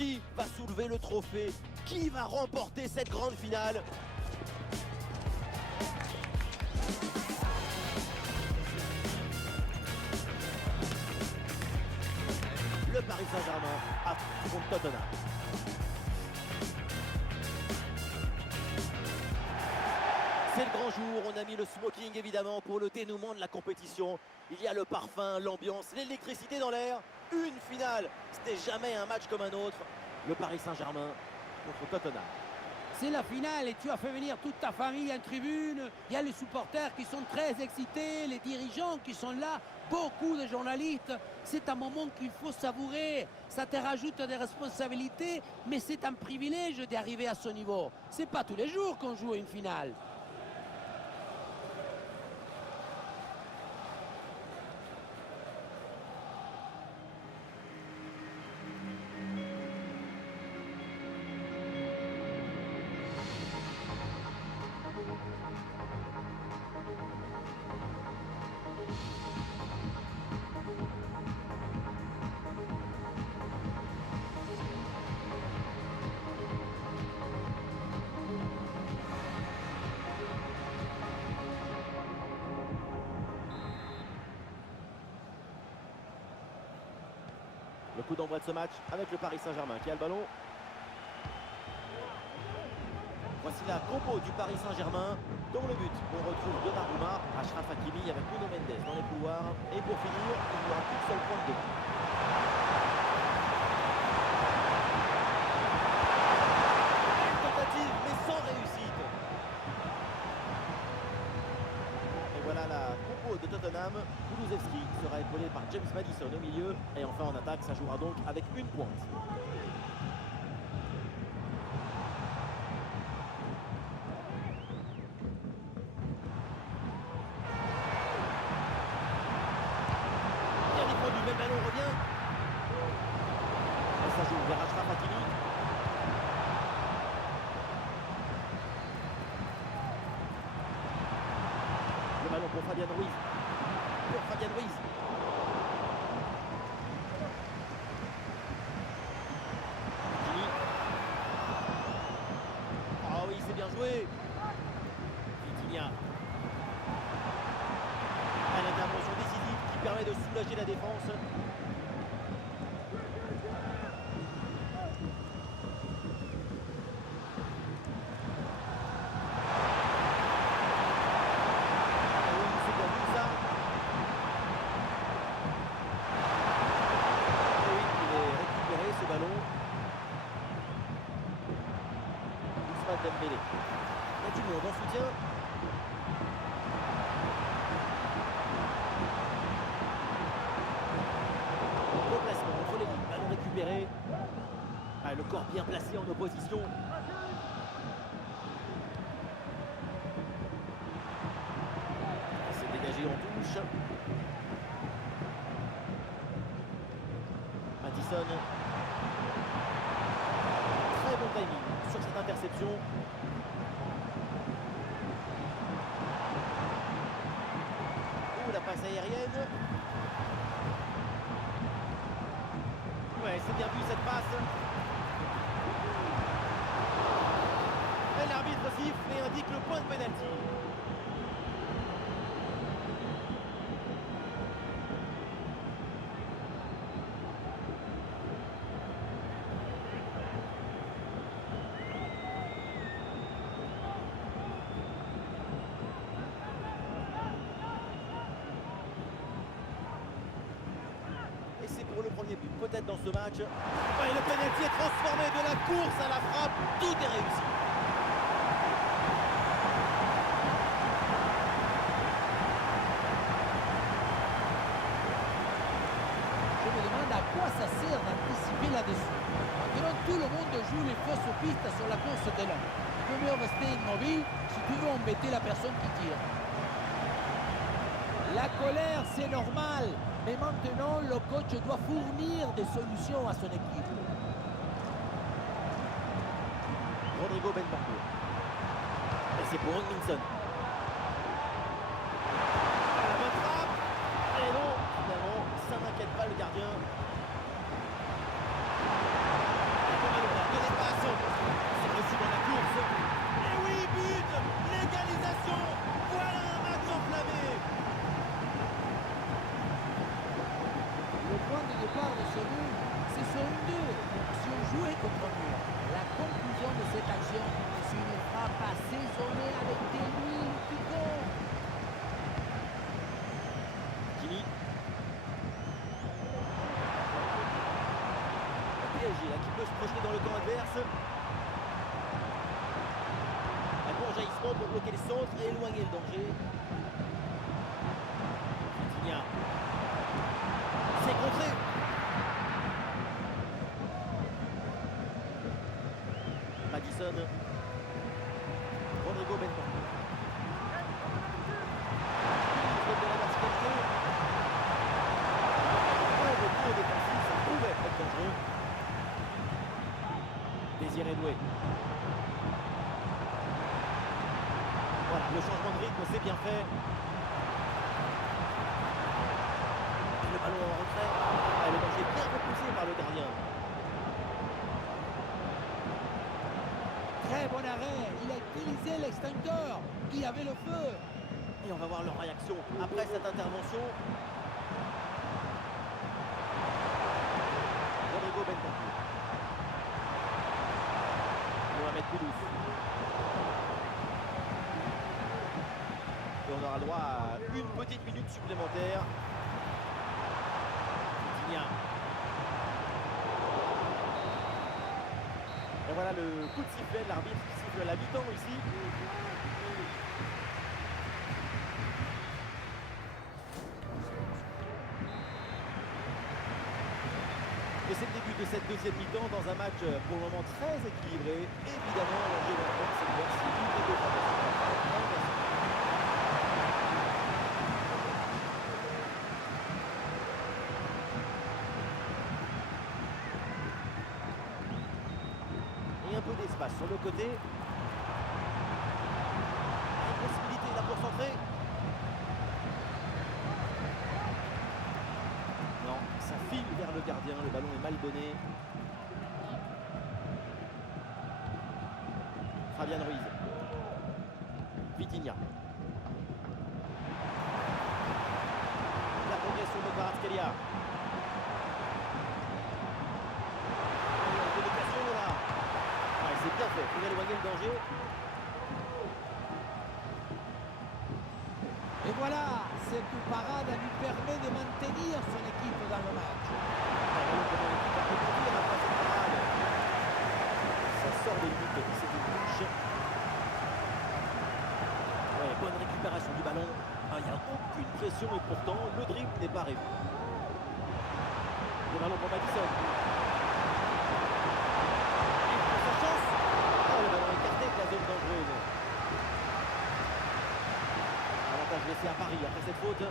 Qui va soulever le trophée? Qui va remporter cette grande finale? Le Paris Saint-Germain affronte Tottenham. C'est le grand jour, on a mis le smoking évidemment pour le dénouement de la compétition. Il y a le parfum, l'ambiance, l'électricité dans l'air. Une finale, c'était jamais un match comme un autre. Le Paris Saint-Germain contre Tottenham. C'est la finale et tu as fait venir toute ta famille en tribune. Il y a les supporters qui sont très excités, les dirigeants qui sont là, beaucoup de journalistes. C'est un moment qu'il faut savourer. Ça te rajoute des responsabilités, mais c'est un privilège d'arriver à ce niveau. C'est pas tous les jours qu'on joue une finale. Le coup d'envoi de ce match avec le Paris Saint-Germain qui a le ballon. Voici la compo du Paris Saint-Germain. Dans le but, on retrouve Donnarumma, Achraf Hakimi avec Nuno Mendes dans les couloirs. Et pour finir, il n'y aura qu'une seule pointe de but. Tentative, mais sans réussite. Et voilà la compo de Tottenham. Kulusevski sera épaulé par James Maddison au milieu. Et enfin en attaque, ça jouera donc avec une pointe. Le ballon revient. Et ça joue vers Achraf Hakimi. Le ballon pour Fabian Ruiz. Pour Fabian Ruiz. Hakimi. Ah oui, c'est bien joué. Vitinha. À l'intervention décisive qui permet de soulager la défense. Dembélé. Il y a du monde en soutien. Replacement entre les lignes, ballon récupéré. Ah, le corps bien placé en opposition. C'est dégagé en touche. Maddison. Très bon timing sur cette interception. Ouh, la passe aérienne. Ouais, c'est bien vu cette passe. Et l'arbitre siffle et indique le point de pénalty. Pour le premier but, peut-être dans ce match. Et le pénalty est transformé de la course à la frappe. Tout est réussi. Je me demande à quoi ça sert d'anticiper là-dessus. Maintenant, tout le monde joue les fausses pistes sur la course de l'homme. Tu peux mieux rester immobile si tu veux embêter la personne qui tire. La colère, c'est normal. Mais maintenant, le coach doit fournir des solutions à son équipe. Rodrigo Benbarcourt. Et c'est pour Hugminson. La bonne frappe. Et non, finalement, ça n'inquiète pas le gardien. secondes, ce sont deux. Si on jouait contre nous, la conclusion de cette action, c'est une frappe assaisonnée avec des lignes qui comptent. Kini. Le PSG là, qui peut se projeter dans le camp adverse. Un bon jaillissement pour bloquer les centres et éloigner le danger. Vitinha. C'est contré. Madison. Rodrigo Bentancur. Il de la verticalité. Un retour défensif, ça pouvait être dangereux. Désiré Doué. Voilà, le changement de rythme, c'est bien fait. Le ballon en retrait. Le danger bien repoussé par le gardien. Très bon arrêt, il a utilisé l'extincteur, il avait le feu. Et on va voir leur réaction après cette intervention. Rodrigo Bentancur. Mohamed Kudus. Et on aura le droit à une petite minute supplémentaire. Vitinha. Et voilà le coup de sifflet de l'arbitre qui siffle la mi-temps ici. Et c'est le début de cette deuxième mi-temps dans un match pour le moment très équilibré. Évidemment, l'enjeu de la rencontre, c'est de voir si une des deux formations. Et un peu d'espace sur le côté. Une possibilité là pour centrer. Non, ça file vers le gardien, le ballon est mal donné. Fabian Ruiz. Vitinha. La progression de Kvaratskhelia. Une occasion là. Ouais, c'est bien fait pour éloigner le danger. Et voilà, cette parade lui permet de maintenir son équipe dans le match. Ça sort des limites de cette touche. Ouais, bonne récupération du ballon. Il n'y a aucune pression et pourtant le dribble n'est pas réussi. Le ballon pour Madison. Il prend sa chance. Le ballon écarté de la zone dangereuse. Avantage laissé à Paris après cette faute.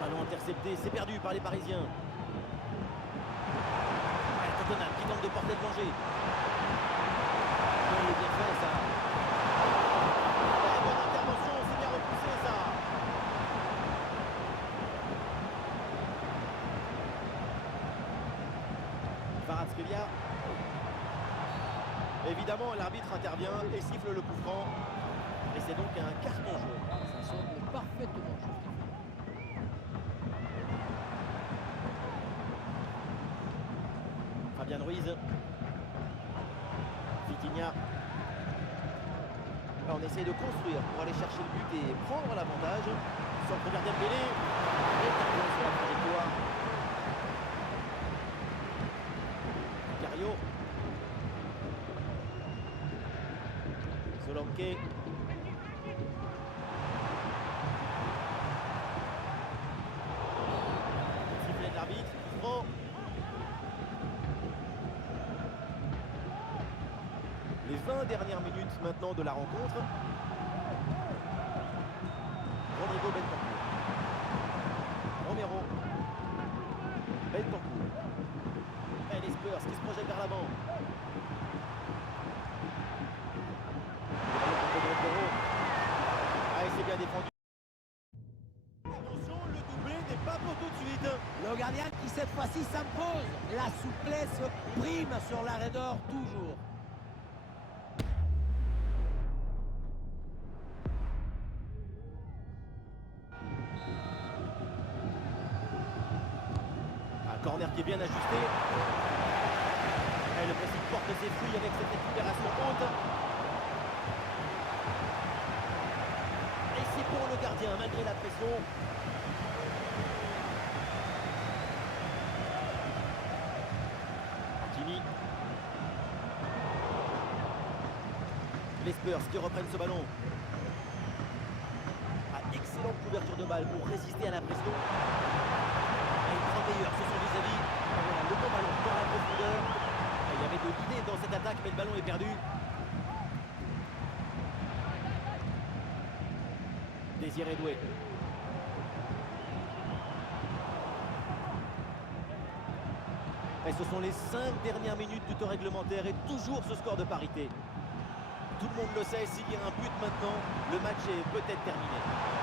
Ballon intercepté, c'est perdu par les Parisiens. Tottenham qui tente de porter le danger. Il est bien fait ça. La bonne intervention, c'est bien repoussé ça. Kvaratskhelia. Évidemment, l'arbitre intervient et siffle le coup franc. Et c'est donc un carton jaune. Ça semble parfaitement justifié. Fabian Ruiz. Vitinha. Là, on essaye de construire pour aller chercher le but et prendre l'avantage. Sans regarder le mêlée. Et Cario sur la trajectoire. Cario. Solanke. Sifflet de l'arbitre. Franc. Les 20 dernières minutes maintenant de la rencontre. Rodrigo Bentancur. Romero. Bentancur. Et les Spurs qui se projettent vers l'avant. Ah, et c'est bien défendu. Attention, le doublé n'est pas pour tout de suite. Le gardien qui cette fois-ci s'impose. La souplesse prime sur la raideur toujours. corner qui est bien ajusté. Et le pressing porte ses fruits avec cette récupération haute. Et c'est pour le gardien, malgré la pression. Hakimi. Les Spurs qui reprennent ce ballon. Excellente couverture de balle pour résister à la pression. Et il prend meilleur sur son vis-à-vis. Voilà, le bon ballon dans la profondeur. Et il y avait de l'idée dans cette attaque, mais le ballon est perdu. Désiré Doué. Et ce sont les 5 dernières minutes du temps réglementaire et toujours ce score de parité. Tout le monde le sait, s'il y a un but maintenant, le match est peut-être terminé.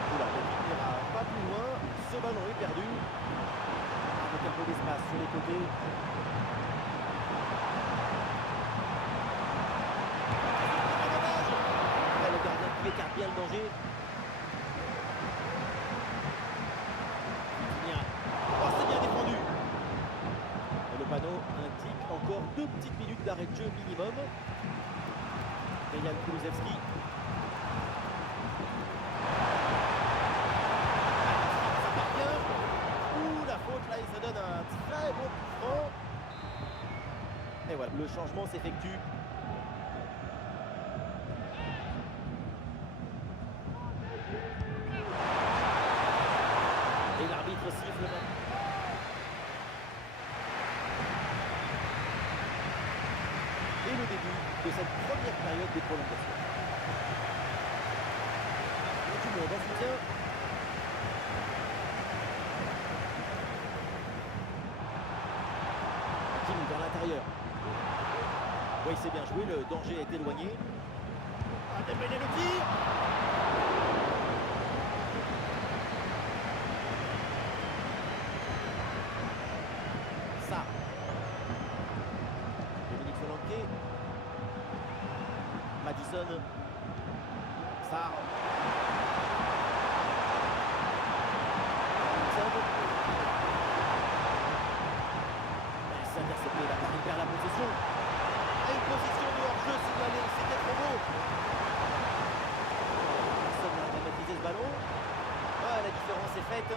Oula, le but n'ira pas plus loin, ce ballon est perdu. Avec un peu d'espace sur les côtés. Et le gardien qui écarte bien le danger. Oh, c'est bien défendu. Et le panneau indique encore 2 petites minutes d'arrêt de jeu minimum. Et Jan Kulusevski. Ça part bien. Ouh, la faute là, et ça donne un très bon coup franc. Et voilà, le changement s'effectue. Et l'arbitre siffle maintenant. Et le début de cette première période des prolongations. Et tout le monde en soutien. Hakimi dans l'intérieur. Oui, c'est bien joué, le danger est éloigné. Ah, Dembélé le tir. Ça. Dominique Solanke. Madison. Sarr. C'est intercepté, la Paris perd la possession. Et une position de hors-jeu signalée, c'était trop beau. Personne n'a jamais maîtrisé ce ballon. Ouais, la différence est faite.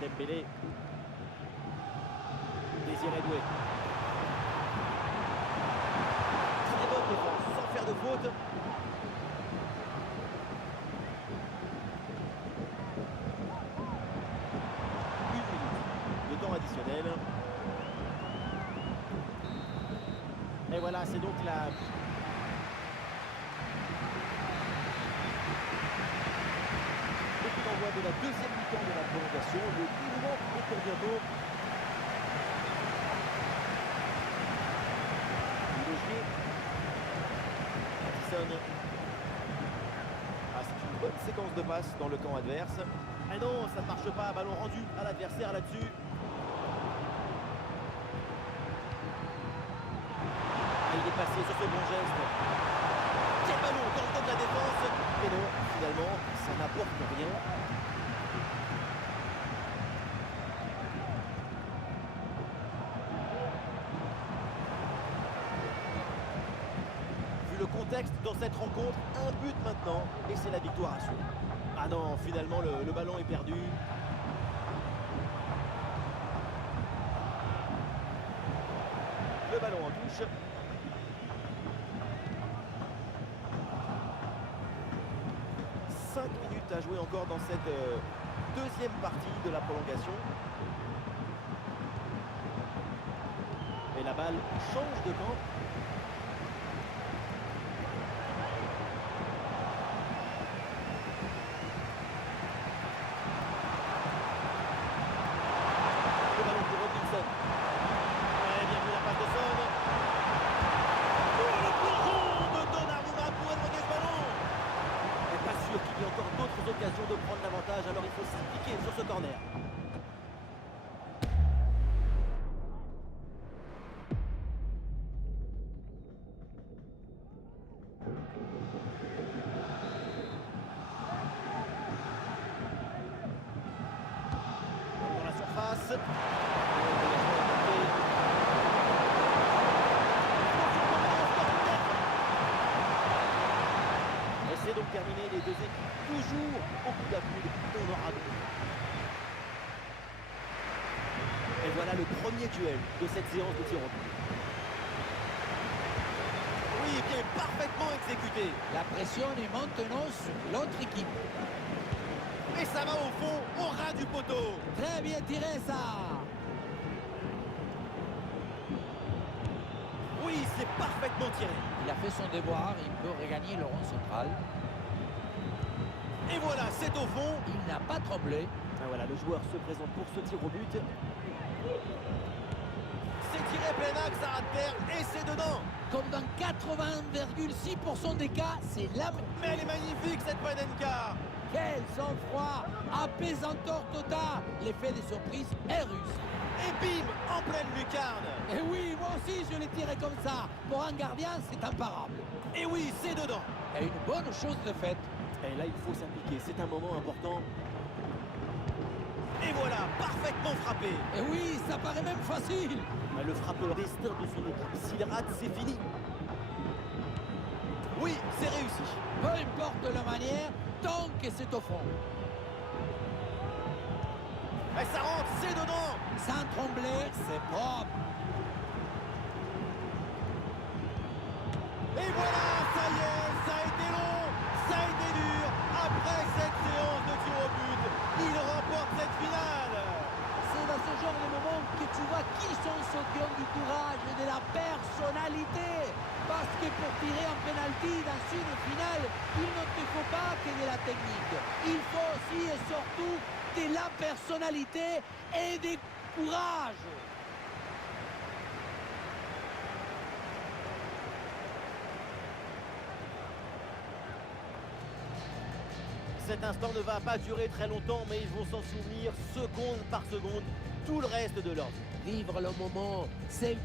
Dembélé. Désiré Doué. Très bonne défense, sans faire de faute. Une minute de temps additionnel. Et voilà, c'est donc la... L'envoi de la deuxième mi-temps de la prolongation. Le dénouement est pour bientôt. Logier. Madison. Ah, c'est une bonne séquence de passes dans le camp adverse. Ah non, ça ne marche pas. Ballon rendu à l'adversaire là-dessus. Ah, il est passé sur ce bon geste. Quel ballon dans le dos de la défense. Et non, finalement, ça n'apporte rien. Vu le contexte dans cette rencontre, un but maintenant et c'est la victoire assurée. Ah non, finalement le ballon est perdu. Le ballon en touche. À jouer encore dans cette deuxième partie de la prolongation. Et la balle change de camp. Le ballon pour Robinson. Et bien vu la passe de Son. Oh, le plongeon de Donnarumma pour éloigner ce ballon. Pas sûr qu'il y ait encore d'autres occasions de prendre l'avantage, alors il faut s'impliquer sur ce corner. Et c'est donc terminé, les deux équipes toujours au coup d'à coude. On aura donc. Et voilà le premier duel de cette séance de tir au but. Oui, bien parfaitement exécuté. La pression est maintenant sur l'autre équipe. Et ça va au fond, au ras du poteau. Très bien tiré ça. Oui, c'est parfaitement tiré. Il a fait son devoir, il peut regagner le rond central. Et voilà, c'est au fond. Il n'a pas tremblé. Ah, voilà, le joueur se présente pour ce tir au but. C'est tiré plein axe à ras de terre et c'est dedans. Comme dans 80,6% des cas, c'est la... Mais elle est magnifique cette Panenka. Quel sang-froid, apaisanteur total. L'effet des surprises est russe. Et bim, en pleine lucarne. Et oui, moi aussi je l'ai tiré comme ça. Pour un gardien, c'est imparable. Et oui, c'est dedans. Et une bonne chose de faite. Et là, il faut s'impliquer, c'est un moment important. Et voilà, parfaitement frappé. Et oui, ça paraît même facile. Le frappeur destin de son équipe, s'il rate, c'est fini. Oui, c'est réussi. Peu importe la manière, tant que c'est au fond. Et ça rentre, c'est dedans. Sans trembler, c'est propre. Et voilà, ça y est, ça a été long, ça a été dur. Après cette séance de tir au but, il remporte cette finale. C'est dans ce genre de moment que tu vois qui sont ceux qui ont du courage et de la personnalité. Parce que pour tirer un penalty dans une finale, il ne te faut pas que de la technique. Il faut aussi et surtout de la personnalité et du courage. Cet instant ne va pas durer très longtemps, mais ils vont s'en souvenir seconde par seconde, tout le reste de leur vie. Vivre le moment, c'est